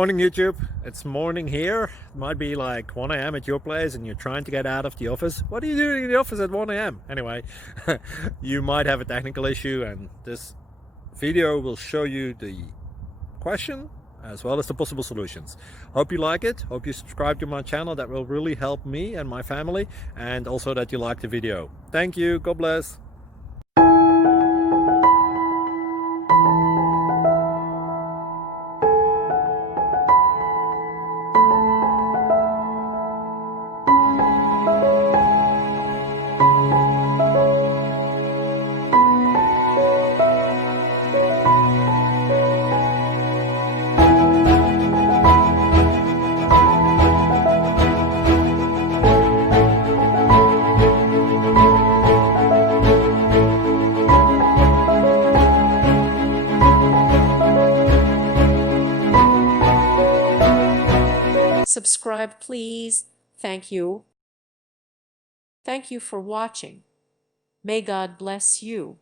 Morning YouTube, it's morning here. It might be like 1 a.m. at your place and you're trying to get out of the office. What are you doing in the office at 1 a.m.? Anyway, you might have a technical issue and this video will show you the question as well as the possible solutions. Hope you like it, hope you subscribe to my channel. That will really help me and my family, and also that you like the video. Thank you, God bless. Subscribe, please. Thank you. Thank you for watching. May God bless you.